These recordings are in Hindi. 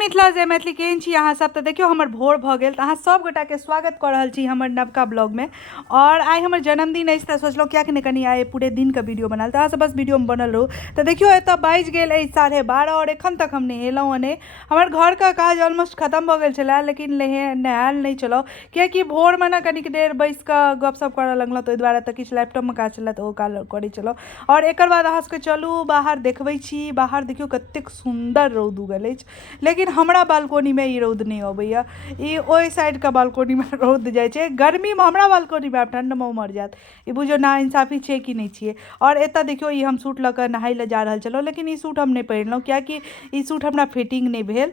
मिथिला जे मैथिली केहन छी अहाँ सब। तो देखियो हमर भोर भ गेल तो अहाँ सब गोटा के स्वागत कर रहल छी हमर नवका ब्लॉग में। और आई हमर जन्मदिन अछि तो सोचलो क्या कि कनी आइ पूरे दिन का वीडियो बनाल तो अहाँ सब बस वीडियो में बनल रहू। तो देखियो एत बाजि गेल 12:30 और एखन तक हम नहेलहुँ नहीं। हमर घर का काज ऑलमोस्ट खत्म भ गेल छलै लेकिन नहायल नहीं छलौ कियाकि भोर में ना कनिक देर बैस कऽ गपशप करऽ लगलहुँ तो दुआरे तो किछु लैपटॉप में काज छलै तो ओ काज करै छलहुँ। और एकर बाद अहाँ सबके चलू बाहर देखबै छी। बाहर देखियो कतेक सुंदर रौद उगल अछि लेकिन हमरा बालकोनी में ई रौद नहीं अबैया। ई ओहि साइड का बालकोनी में रौद जाइ छै गर्मी में हमरा बालकोनी में आब ठंड में उमर जात। ई बुझियो ना इंसाफी छै कि नहीं छिए। और एतऽ देखियो ई हम सूट लऽ कऽ नहाय लए जा रहल छलहुँ लेकिन ई सूट हम नहीं पहिरलहुँ कियाकि ई सूट हमरा फिटिंग नहीं भेल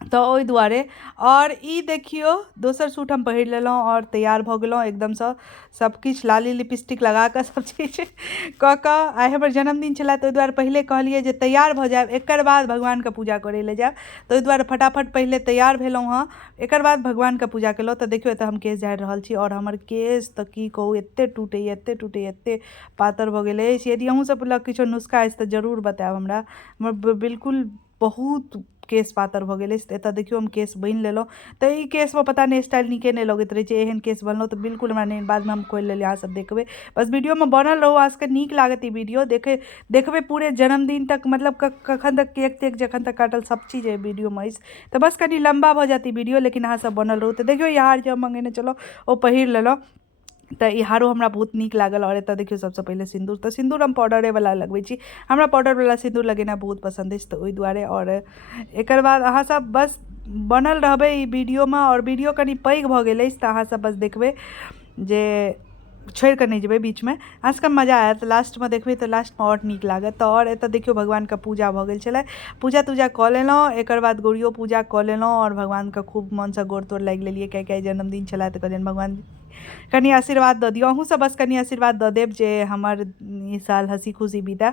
तो ओहि दुआरे। और ई देखियो दोसर सूट हम पहिर लेलहुँ और तैयार भऽ गेलहुँ एकदम से सबकिछु लाली लिपस्टिक लगा कऽ सब चीज कऽ कऽ। आइ हमर जन्मदिन छलै तो ओहि दुआरे पहिले कहलिए जे तैयार भऽ जायब एकर बाद भगवान के पूजा करे ले जायब तो ओहि दुआरे फटाफट पहिले तैयार भेलहुँ हँ एकर बाद भगवान के पूजा केलहुँ। तो देखियो एतऽ हम केश झाड़ि रहल छी और हमर केश तऽ की कहू एते टूटैए एते पातर भऽ गेल अछि। यदि अहूँ सब लग किछो नुस्खा अछि तऽ जरूर बतायब हमरा। हमर बिल्कुल बहुत केश पातर भऽ गेल अछि। एतऽ देखियो हम केश बान्हि लेलहुँ तऽ ई केश में पता नहीं स्टाइल नीके नहीं लगैत रहै छै। एहन केश बनलहुँ तो बिल्कुल हमरा नहीं बाद में हम खोलि लेलिए। अहाँ सब देखबै बस वीडियो में बनल रहू अहाँ सबके नीक लागत ई वीडियो देखबै पूरे जन्मदिन तक मतलब कखन तक केक तेक जखन तक काटल सब चीज वीडियो में अछि तो बस कनी लंबा भऽ जाती वीडियो लेकिन अहाँ सब बनल रहू। तो देखियो ई हार जे हम मंगेने छलहुँ ओ पहिर लेलहुँ तो ई हारो हमरा बहुत नीक लागल। और एतऽ देखियो सबसे पहिले सिंदूर तो सिंदूर हम पाउडरे वाला लगबै छी हमरा पाउडर वाला सिंदूर लगेना बहुत पसंद अछि तो ओहि दुआरे। और एकर बाद अहाँ सब बस बनल रहबै ई वीडियो में और वीडियो कनी पैघ भऽ गेल अछि तो अहाँ सब बस देखबै जे छोड़ कऽ नहीं जेबै बीच में अहाँ सबके मजा आयत लास्ट में देखबै तो लास्ट में और नीक लागत। तो और एतऽ देखियो भगवान के पूजा भऽ गेल छलै पूजा तूजा कऽ लेलहुँ एकर बाद गौड़ियो पूजा कऽ लेलहुँ और भगवान के खूब मन से गोर तोड़ लागि लेलिए कियाकि जन्मदिन छलै तो कहलियनि भगवान कनी आशीर्वाद दऽ दियौ अहूँ सब बस कनी आशीर्वाद दऽ देब जे हमर ई साल हँसी खुशी बीतै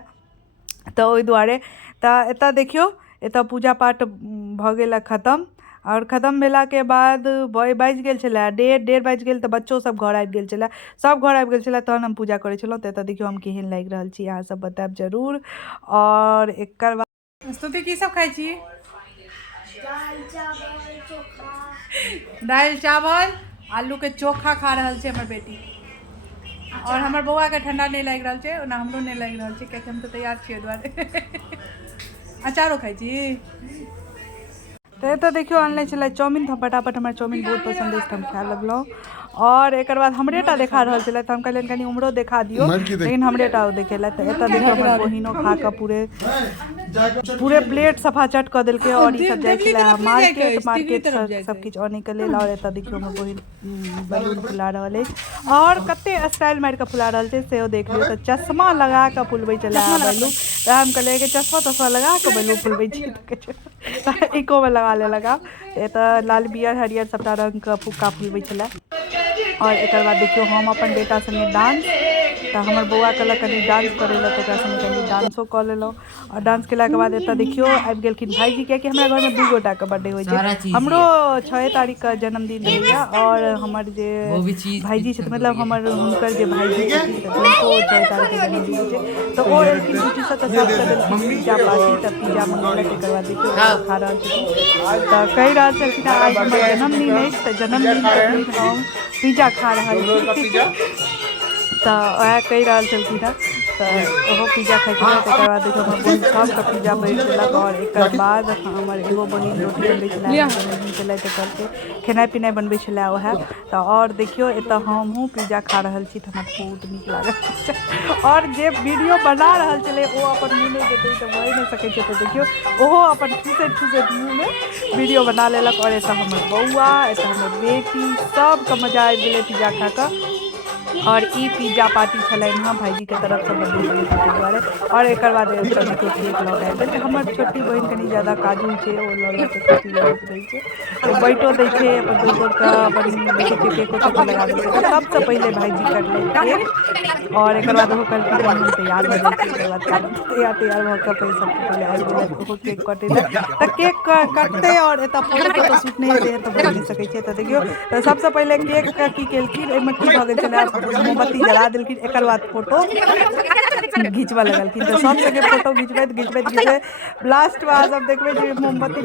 तो ओहि दुआरे। तऽ एतऽ देखियो एतऽ पूजा पाठ भऽ गेल खत्म और खत्म भेला के बाद बाजि गेल छलै 1:30 बाजि गेल तो बच्चो सब घर आबि गेल छलै सब घर आबि गेल छलै तहन हम पूजा करै छलहुँ। तो एतऽ देखियो हम केहन लागि रहल छी अहाँ सब बतायब जरूर। और एकर बाद स्तुति की सब खाइ छी दालि चावल आलू के चोखा खा रहल छै हमर बेटी। और हमर बौआ के ठंडा नहीं लागि रहल छै ओना हमरो नहीं लागि रहल छै कियाकि हम तो तैयार छियै दुआरे अचारो खाइ छी। तो एतऽ देखियो अनले छलै चाउमीन तो फटाफट हमरा चाउमीन बहुत पसंद अछि तो हम खाए लगलहुँ। और एकर बाद हमरेटा देखा रहल छलै तो हम कहलियनि कनी उम्हरो देखा दियौ लेकिन हमरेटा ओ देखेलथि। तो एतऽ देखियो हमर बहिनो खा कऽ पूरे प्लेट सफा चट कऽ देलकै। और ई सब जाइ छलै मार्केट सब किछु आनै के लेल। और एतऽ देखियो हमर बहिन बलून फुला रहल अछि और कते स्टाइल मारि कऽ फुला रहल छै सेहो देख लियौ। तो चश्मा लगा कऽ फुलबै छलै बैलून तो हम कहलियै कि चश्मा तश्मा लगा कऽ बैलून फुलबै छी तो इको में लगा लेलक आब। एतऽ लाल पियर हरियर सबटा रंग के फुक्का फुलबै छलै। और एकर बाद देखियो हम अपन बेटा संगे डांस तो हमर बौआ कहलक कनी डांस करे ला तो ओकरा संगे कनी डांसो कऽ लेलहुँ। और डांस केला के बाद एतऽ देखियो आबि गेलखिन भाईजी कियाकि हमरा घर में 2 गोटा के बर्थडे होइ छै हमरो 6 तारीख के जन्मदिन रहैया और हमर जे भाईजी छथिन मतलब हमर हुनकर जे भाईजी छथिन तिनको 6 तारीख के जन्मदिन होइ छै तो ओ एलखिन ड्यूटी से तो सब के देलखिन पिज्जा पार्टी तो पिज्जा मंगेलक। एकर बाद देखियो खा रहल छथिन तो कहि रहल छलखिन आज हमर जन्मदिन अछि तो जन्मदिन के दिन हम पिज्जा खा रहल छी तो वएह कहि रहल छलखिन हँ तो ओहो पिज्जा खाइ छलै। तकर बाद देखियो हमर बहिन सबके पिज्जा बनि देलक। और एकर बाद हमर एगो बहिन रोटी बनबै छलै जन्मदिन छलै तो कहलकै खेनाइ पिनाइ बनबै छलै वएह। तो और देखियो एतऽ हमहूँ पिज्जा खा रहल छी तो हमरा बहुत नीक लागल। और जे वीडियो बना रहल छलै ओ अपन मुँह नहीं देतै तो भऽ नहीं सकै छै तो देखियो ओहो अपन ठूसैत मुँह में वीडियो बना लेलक। और एतऽ हमर बौआ एतऽ हमर बेटी सबके मजा आबि गेलै पिज्जा खा कऽ। और ई पिज्जा पार्टी छलनि हँ भाईजी के तरफ से बर्थडे छलै ताहि दुआरे। और एकर बाद एतऽ देखियो केक लऽ कऽ आबि गेल हमर छोटकी बहिन कनी ज्यादा काजुल छै ओ लऽ कऽ खुशी रहैत रहै छै तो बैठो दै छै अपन दौड़ कऽ अपन देखै छियै केको तेको लगा देलकै। तो सबसे पहिले भाईजी कटलथि केक और एकर बाद ओहो कहलखिन कनी हम तैयार भऽ जाइ छी। एकर बाद तैयार भऽ कऽ फेर सबसे पहिले आबि गेलथि ओहो केक कटै लए तो केक कटतै। और एतऽ फोटो शूट नहीं हेतै तो भऽ नहीं सकै छै तो देखियो तो सबसे पहिले केक के की केलखिन एहिमे की भऽ गेल छलै मोमबत्ती जला दिलखिन। एकर बाद फोटो घिचबा लगलखिन। तो सब संगे फोटो घिचबैत लास्ट में सब देखबे जे मोमबत्ती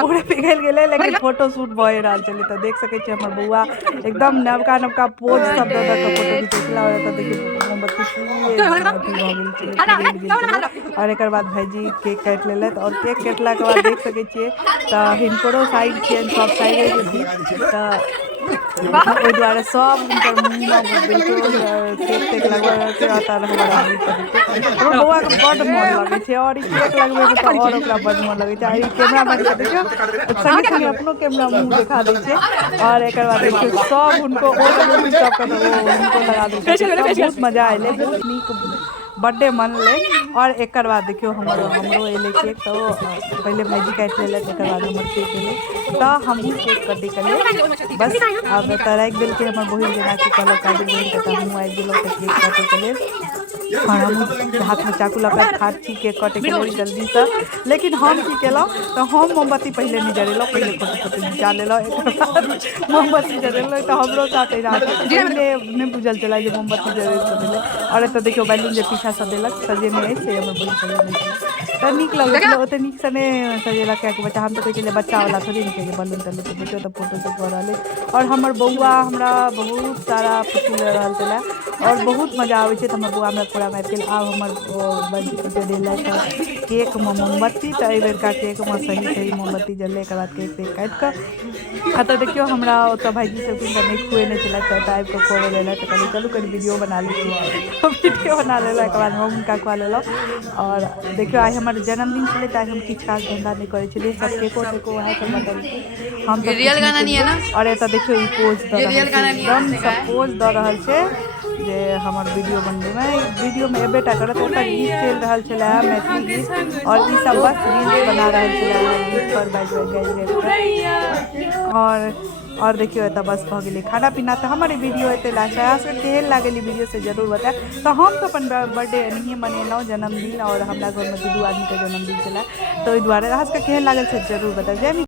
पूरे पिघल गेलै लेकिन फोटो शूट भए रहल छलै। तो देख सकै छी हमर बौआ एकदम नवका पोज सब दऽ के फोटो घिचेला। और एतऽ देखियौ मोमबत्ती और एक बाद भाईजी केक काटि लेलथि। और केक काटला के बाद देख सकै छियै तो हिनकरो साइड छियनि, सब साइडे जेथिन। तो ओहि दुआरे सब हुनकर मुँहमे केक तेक लगबैके हमर बौआके बड्ड मोन लगै छै। और ई केक लगबैमे तऽ और ओकरा बड्ड मोन लगै छै। ई कैमरा मैन के देखियौ संगे संगे अपनो कैमरा मुँह देखा दै छै। और एक बाद देखियौ सब हुनको हुनको लगा दै छै। बहुत मजा अयलै, बहुत नीक बर्थडे मनलै। और एक बाद देखियो हमरो अयलै केक। तो पहले भाईजी काटि लेलथि, एक बाद हमर केक अयलै। तो हमहूँ केक कटि के लिए बस आब तऽ राखि देलकै हमर बहिन, जेनाकि कहलक काजू बहिनके। तऽ हमहूँ आबि गेलहुँ तऽ केक काटैके लेल। और हम हाथमे चाकू लऽ कऽ ठाढ़ छी केक कटैके लेल जल्दीसँ। लेकिन हम की केलहुँ तऽ हम मोमबत्ती पहिले नहीं जरेलहुँ, पहिले फोटो खिचा लेलहुँ। एक बाद मोमबत्ती जरेलहुँ। तऽ हमरो साथ पहिले नहीं बुझल चला जे मोमबत्ती जरेतै भेलै। और एतऽ देखियौ बैलून जे पीछा सजेलक सजेने अछि से हमर बहिन सजेने छलै। तऽ नीक लगै छलै। ओतेक नीकसँ नहि सजेलक कियाकि बच्चा, हम तऽ कहै छलियै बच्चावला थोड़े नीक छै बैलून तैलून। तऽ देखियौ तऽ फोटो सब भऽ रहल अछि। और हमर बौआ हमरा बहुत सारा फुसिल रहल छलै। और बहुत मजा आबै छै। तऽ हमर बौआ हमरा कोरामे आबि गेल। आब हमर जरेलथि केकमे मोमबत्ती। तऽ एहि बेरका केकमे सही मोमबत्ती जललै। एक बाद केक तेक काटि कऽ तऽ देखियौ हमरा ओतऽ भाईजी छलखिन तऽ नहि खुएने छलथि। तऽ एतऽ आबि कऽ खुअबै लेलथि। तऽ कहलियै चलू कनि वीडियो बना लै छी। वीडियो बना लेलहुँ, एक बाद हम हुनका खुआ लेलहुँ। और देखियौ आइ हमर जन्मदिन छलै। तऽ आइ हम किछु खास धंधा नहि करै छलियै, सब केको तेको वएह सब बनेलकै। हम तऽ रियल गाना नहीं है ना। और एतऽ देखियौ ई पोज दऽ रहल छै, एकदम सब पोज दऽ रहल छै जे हमर वीडियो बनबैमे वीडियोमे एबे टा करत। ओतऽ गीत चलि रहल छलै मैथिली गीत। और ई सब बस रील्स बना रहल छलै गीत पर गाबि और देखियो एतऽ बस भऽ गेलै खाना पीना। तऽ हमर ई वीडियो एते लास्ट अहाँ सबके केहन लागल ई वीडियो से जरूर बताएब। तऽ हम तऽ अपन बर्थडे एनाहिए मनेलहुँ जन्मदिन। और हमरा घरमे 2 आदमीके जन्मदिन छलै। तऽ ओहि दुआरे अहाँ सबके केहन लागल से जरूर बताएब। जय